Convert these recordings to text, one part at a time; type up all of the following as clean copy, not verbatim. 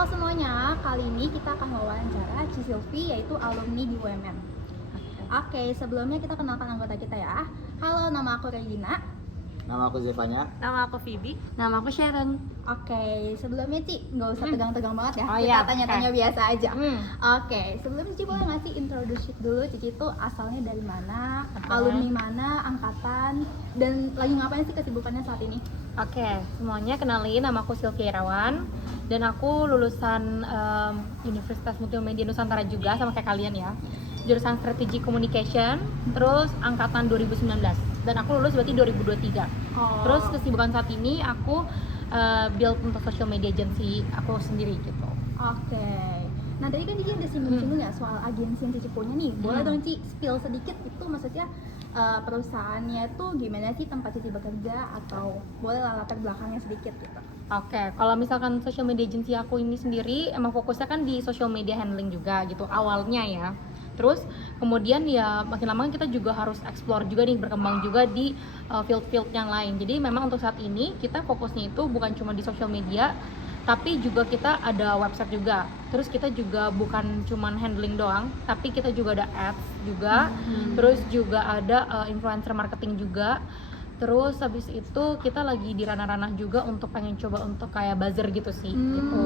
Halo semuanya, kali ini kita akan wawancara Ci Silvi, yaitu alumni di UMN. Oke, sebelumnya kita kenalkan anggota kita ya. Halo, nama aku Regina. Nama aku Zevanya. Nama aku Phoebe. Nama aku Sharon. Oke, sebelumnya Ci, nggak usah tegang-tegang banget ya. Oh Kita iya, tanya-tanya biasa aja. Hmm. Oke, sebelumnya Ci boleh nggak sih introduce dulu Cici itu asalnya dari mana, alumni mana, angkatan, dan lagi ngapain sih kesibukannya saat ini? Oke, semuanya kenalin, nama aku Sylvia Irawan dan aku lulusan Universitas Multimedia Nusantara juga sama kayak kalian ya. Jurusan Strategic Communication, terus angkatan 2019 dan aku lulus berarti 2023. Oh. Terus kesibukan saat ini aku build untuk social media agency aku sendiri gitu. Oke. Nah tadi kan Cici ada singgung-singgung ya soal agensi yang Cici punya nih. Boleh dong Ci spill sedikit itu maksudnya perusahaannya tuh gimana sih, tempat Cici bekerja, atau boleh lah latar belakangnya sedikit gitu. Oke, kalau misalkan social media agency aku ini sendiri emang fokusnya kan di social media handling juga gitu awalnya ya. Terus kemudian ya makin lama kita juga harus explore juga nih, berkembang juga di field-field yang lain. Jadi memang untuk saat ini kita fokusnya itu bukan cuma di social media, tapi juga kita ada website juga. Terus kita juga bukan cuman handling doang, tapi kita juga ada ads juga. Terus juga ada influencer marketing juga. Terus habis itu kita lagi di ranah-ranah juga untuk pengen coba untuk kayak buzzer gitu sih gitu.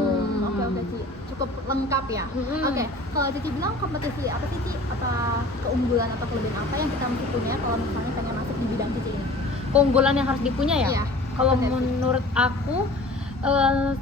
Oke Ci, cukup lengkap ya. Oke, kalau Cici bilang kompetisi apa sih Ci? Apa keunggulan atau kelebihan apa yang kita mesti punya kalau misalnya pengen masuk di bidang Cici ini? Keunggulan yang harus dipunya ya? Iya, Kalau kompetisi. menurut aku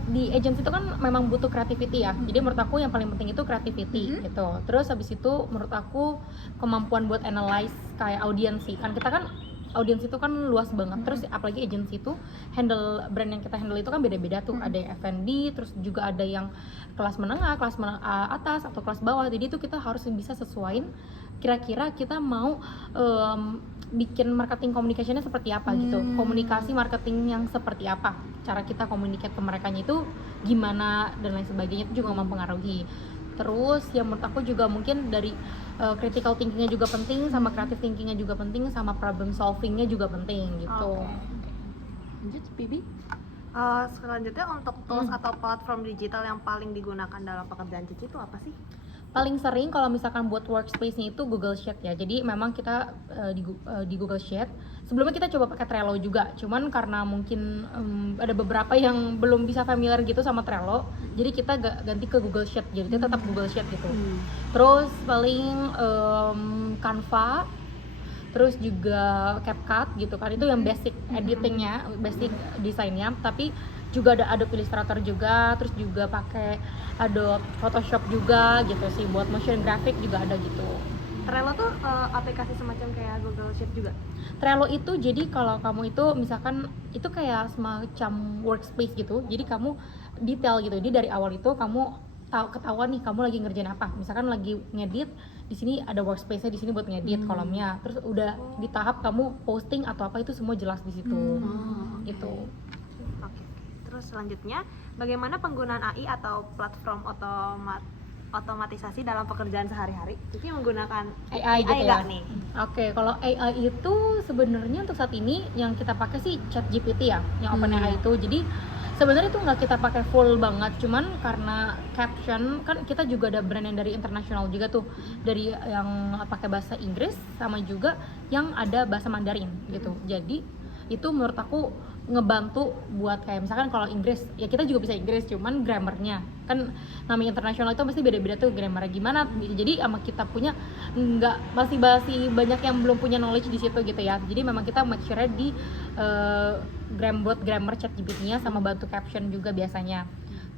di agency itu kan memang butuh creativity ya. Jadi menurut aku yang paling penting itu creativity gitu. Terus habis itu menurut aku kemampuan buat analyze kayak audiensi. Kan kita kan audiens itu kan luas banget. Terus apalagi agency itu handle brand yang kita handle itu kan beda-beda tuh. Ada yang F&B, terus juga ada yang kelas menengah, kelas atas atau kelas bawah. Jadi itu kita harus bisa sesuaiin kira-kira kita mau bikin marketing communication-nya seperti apa gitu. Komunikasi marketing yang seperti apa. Cara kita communicate ke merekanya itu gimana dan lain sebagainya itu juga mempengaruhi. Terus yang menurut aku juga mungkin dari critical thinking-nya juga penting, sama creative thinking-nya juga penting, sama problem solving-nya juga penting gitu. Lanjut, Phoebe. Selanjutnya untuk tools atau platform digital yang paling digunakan dalam pekerjaan Cici itu apa sih? Paling sering kalau misalkan buat workspace-nya itu Google Sheet ya. Jadi memang kita di Google Sheet. Sebelumnya kita coba pakai Trello juga. Cuman karena mungkin ada beberapa yang belum bisa familiar gitu sama Trello, jadi kita ganti ke Google Sheet. Jadi tetap Google Sheet gitu. Terus paling Canva, terus juga CapCut gitu kan. Itu yang basic editingnya, basic desainnya. Tapi juga ada Adobe Illustrator juga, terus juga pakai Adobe Photoshop juga gitu sih, buat motion graphic juga ada gitu. Trello tuh aplikasi semacam kayak Google Sheet juga? Trello itu jadi kalau kamu itu misalkan itu kayak semacam workspace gitu, jadi kamu detail gitu. Jadi dari awal itu kamu ketahuan nih kamu lagi ngerjain apa. Misalkan lagi ngedit, di sini ada workspace-nya, di sini buat ngedit kolomnya. Terus udah di tahap kamu posting atau apa itu semua jelas di situ. Gitu. Oke. Terus selanjutnya, bagaimana penggunaan AI atau platform otomatisasi dalam pekerjaan sehari-hari? Cici menggunakan AI gitu ya. nggak nih? Oke, kalau AI itu sebenarnya untuk saat ini yang kita pakai sih ChatGPT ya, yang OpenAI itu. Jadi sebenarnya itu nggak kita pakai full banget, cuman karena caption kan kita juga ada brand yang dari internasional juga tuh, dari yang pakai bahasa Inggris sama juga yang ada bahasa Mandarin gitu. Jadi itu menurut aku ngebantu buat kayak misalkan kalau Inggris ya kita juga bisa Inggris, cuman grammarnya kan namanya internasional itu pasti beda-beda tuh grammarnya gimana. Jadi sama kita punya nggak masih banyak yang belum punya knowledge di situ gitu ya. Jadi memang kita make sure di grammar ChatGPT-nya sama bantu caption juga biasanya.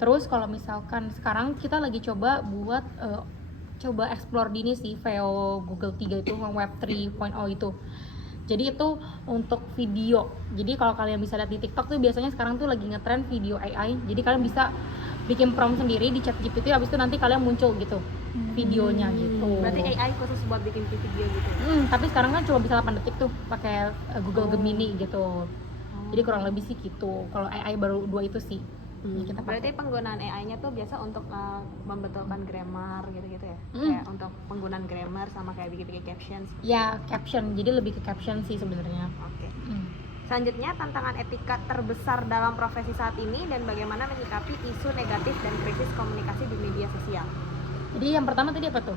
Terus kalau misalkan sekarang kita lagi coba buat coba explore di ini sih VO Google 3 itu, Web 3.0 itu. Jadi itu untuk video. Jadi kalau kalian bisa lihat di TikTok tuh biasanya sekarang tuh lagi ngetrend video AI. Jadi kalian bisa bikin prompt sendiri di ChatGPT, habis itu nanti kalian muncul gitu videonya gitu. Berarti AI khusus buat bikin video gitu ya? Tapi sekarang kan cuma bisa 8 detik tuh pakai Google Gemini gitu. Jadi kurang lebih sih gitu. Kalau AI baru 2 itu sih. Kita Berarti penggunaan AI-nya tuh biasa untuk membetulkan grammar gitu-gitu ya? Kayak untuk penggunaan grammar sama kayak bikin captions. ya caption. Jadi lebih ke caption sih sebenarnya. Oke. Selanjutnya, tantangan etika terbesar dalam profesi saat ini dan bagaimana menyikapi isu negatif dan krisis komunikasi di media sosial. Jadi yang pertama tadi apa tuh?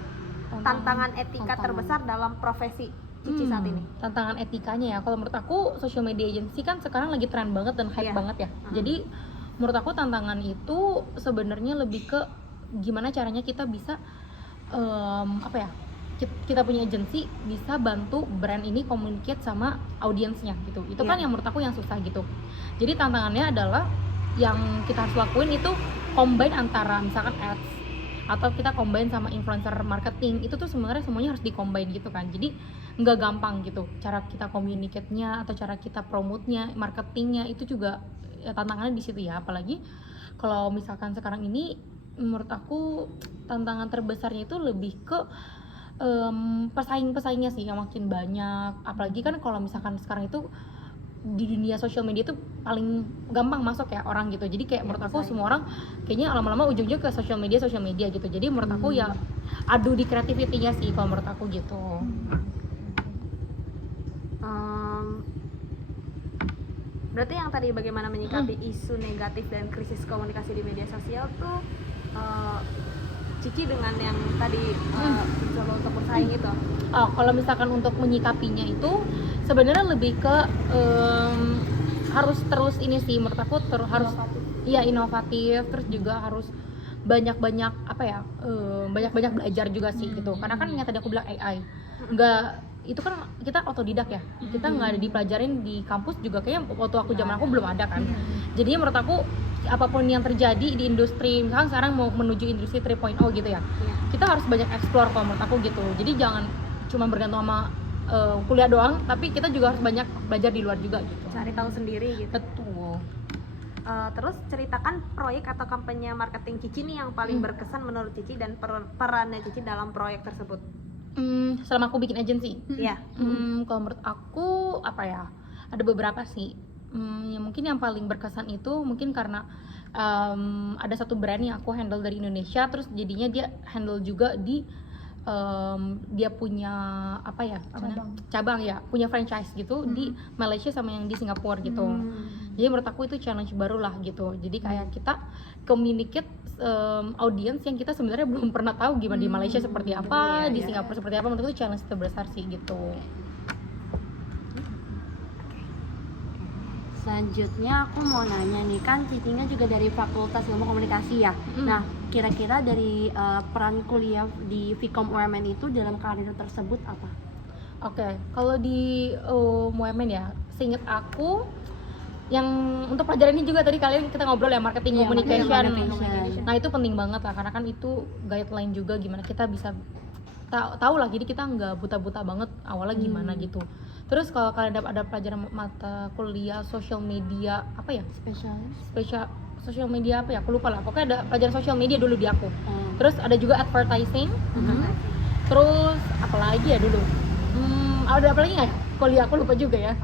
Tantangan etika Tantangan. terbesar dalam profesi Cici saat ini. Tantangan etikanya ya. Kalau menurut aku social media agency kan sekarang lagi tren banget dan hype Iya. banget ya. Jadi menurut aku tantangan itu sebenarnya lebih ke gimana caranya kita bisa apa ya? Kita punya agency bisa bantu brand ini communicate sama audiensnya gitu. Itu kan Iya. yang menurut aku yang susah gitu. Jadi tantangannya adalah yang kita harus lakuin itu combine antara misalkan ads atau kita combine sama influencer marketing. Itu tuh sebenarnya semuanya harus di-combine gitu kan. Jadi nggak gampang gitu. Cara kita communicate-nya atau cara kita promote-nya, marketingnya itu juga ya, tantangannya di situ ya. Apalagi kalau misalkan sekarang ini menurut aku tantangan terbesarnya itu lebih ke pesaingnya sih yang makin banyak. Apalagi kan kalau misalkan sekarang itu di dunia sosial media itu paling gampang masuk ya orang gitu. Jadi kayak menurut aku semua orang kayaknya lama-lama ujungnya ke sosial media gitu. Jadi menurut aku ya adu di creativity-nya sih kalau menurut aku gitu. Berarti yang tadi bagaimana menyikapi isu negatif dan krisis komunikasi di media sosial tuh Cici dengan yang tadi mencoba untuk bersaing itu. Oh, kalau misalkan untuk menyikapinya itu sebenarnya lebih ke harus terus ini sih menurut aku harus iya inovatif, terus juga harus banyak-banyak apa ya banyak-banyak belajar juga sih gitu. Karena kan yang tadi aku bilang AI nggak itu kan kita otodidak ya, kita nggak ada dipelajarin di kampus juga kayaknya waktu aku zaman aku belum ada kan. Jadi menurut aku apapun yang terjadi di industri, misalkan sekarang mau menuju industri 3.0 gitu ya, kita harus banyak explore kalau menurut aku gitu. Jadi jangan cuma bergantung sama kuliah doang, tapi kita juga harus banyak belajar di luar juga gitu. Cari tahu sendiri gitu. Betul. Terus ceritakan proyek atau kampanye marketing Cici nih yang paling berkesan menurut Cici dan perannya Cici dalam proyek tersebut. Selama aku bikin agency, Iya. kalau menurut aku apa ya, ada beberapa sih. Ya mungkin yang paling berkesan itu mungkin karena ada satu brand yang aku handle dari Indonesia, terus jadinya dia handle juga di dia punya apa ya cabang ya, punya franchise gitu di Malaysia sama yang di Singapura gitu. Jadi menurut aku itu challenge baru lah gitu. Jadi kayak kita communicate audience yang kita sebenarnya belum pernah tahu gimana di Malaysia seperti apa, di Singapura seperti apa. Menurut aku itu challenge terbesar sih gitu. Selanjutnya aku mau nanya nih, kan Cicinya juga dari Fakultas Ilmu Komunikasi ya. Nah, kira-kira dari peran kuliah di Vkom UMN itu dalam karir tersebut apa? Oke, kalau di UMN ya, seingat aku yang untuk pelajaran ini juga tadi kalian kita ngobrol ya marketing Iya, communication. marketing communication. Nah itu penting banget lah karena kan itu guideline juga gimana kita bisa tahu lah. Jadi kita nggak buta-buta banget awalnya gimana gitu. Terus kalau kalian ada pelajaran mata kuliah social media apa ya? Spesial social media apa ya? Aku lupa lah. Pokoknya ada pelajaran social media dulu di aku. Terus ada juga advertising. Terus apa lagi ya dulu? Ada apa lagi nggak? Kuliah aku lupa juga ya.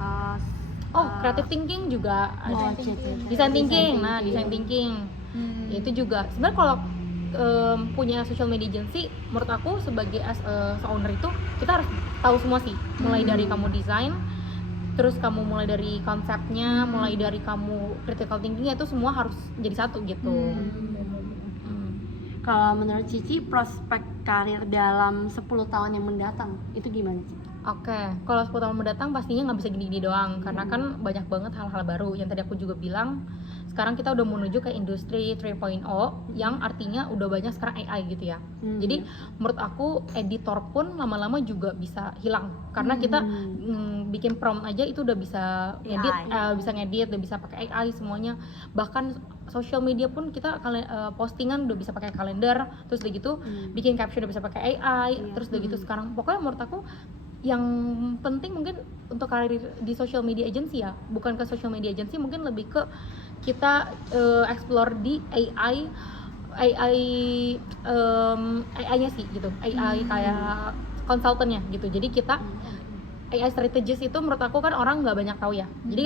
Creative thinking juga ada. Design thinking. Nah, design thinking. Ya, itu juga. Sebenarnya kalau punya social media agency, menurut aku sebagai owner itu kita harus tahu semua sih. Mulai dari kamu desain, terus kamu mulai dari konsepnya, mulai dari kamu critical thinkingnya itu semua harus jadi satu gitu. Kalau menurut Cici, prospek karir dalam 10 tahun yang mendatang itu gimana sih? Oke, kalau 10 tahun mendatang pastinya nggak bisa gini-gini doang karena kan banyak banget hal-hal baru yang tadi aku juga bilang. Sekarang kita udah menuju ke industri 3.0 yang artinya udah banyak sekarang AI gitu ya. Jadi menurut aku editor pun lama-lama juga bisa hilang karena kita bikin prompt aja itu udah bisa ngedit, udah bisa pakai AI semuanya. Bahkan social media pun kita postingan udah bisa pakai kalender, terus udah gitu bikin caption udah bisa pakai AI, terus udah gitu sekarang pokoknya menurut aku yang penting mungkin untuk karir di social media agency ya, bukan ke social media agency, mungkin lebih ke kita explore di AI-nya sih gitu, AI kayak konsultannya gitu. Jadi kita AI strategist itu menurut aku kan orang nggak banyak tahu ya. Jadi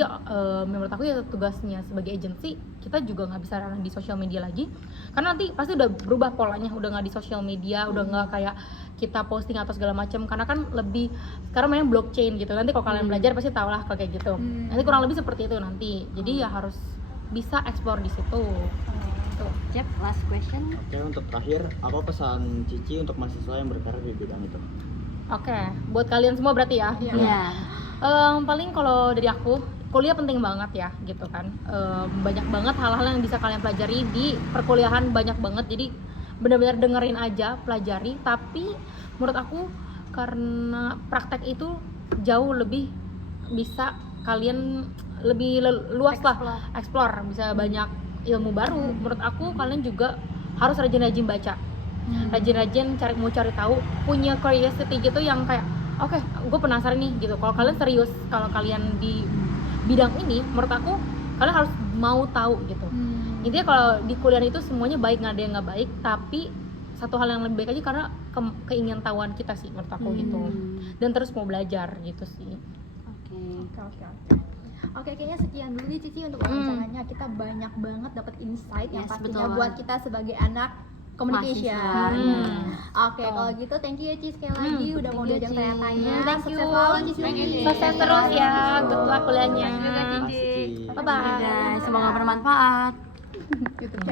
menurut aku ya tugasnya sebagai agency kita juga nggak bisa ranah di sosial media lagi, karena nanti pasti udah berubah polanya, udah nggak di sosial media, udah nggak kayak kita posting atau segala macam, karena kan lebih sekarang main blockchain gitu. Nanti kalau kalian belajar pasti tau lah kalau kayak gitu. Nanti kurang lebih seperti itu nanti. Jadi ya harus bisa explore di situ. Tuh. Yep, last question. Oke, untuk terakhir, apa pesan Cici untuk mahasiswa yang berkarir di bidang itu? Oke, buat kalian semua berarti ya. Iya. Paling kalau dari aku, kuliah penting banget ya gitu kan. Banyak banget hal-hal yang bisa kalian pelajari di perkuliahan, banyak banget. Jadi benar-benar dengerin aja, pelajari. Tapi menurut aku karena praktek itu jauh lebih bisa kalian lebih luas lah explore, bisa banyak ilmu baru. Menurut aku kalian juga harus rajin-rajin baca. Rajin-rajin mau cari tahu, punya curiosity gitu yang kayak oke, gue penasaran nih gitu. Kalau kalian serius, kalau kalian di bidang ini, menurut aku kalian harus mau tahu gitu. Intinya kalau di kuliah itu semuanya baik, nggak ada yang nggak baik, tapi satu hal yang lebih baik aja karena keingintahuan kita sih menurut aku gitu. Dan terus mau belajar gitu sih. Oke, kayaknya sekian dulu nih Cici untuk wawancaranya. Kita banyak banget dapat insight yang Yes, pastinya betul buat kita sebagai anak communication. Mahasiswa. Oke, kalau gitu thank you ya Cici sekali lagi udah mau diajak tanya. Thank you. Sukses selalu Cici. Sukses terus ya, good luck kuliahnya. Cici. Bye bye. Guys, semoga bermanfaat. YouTube channel.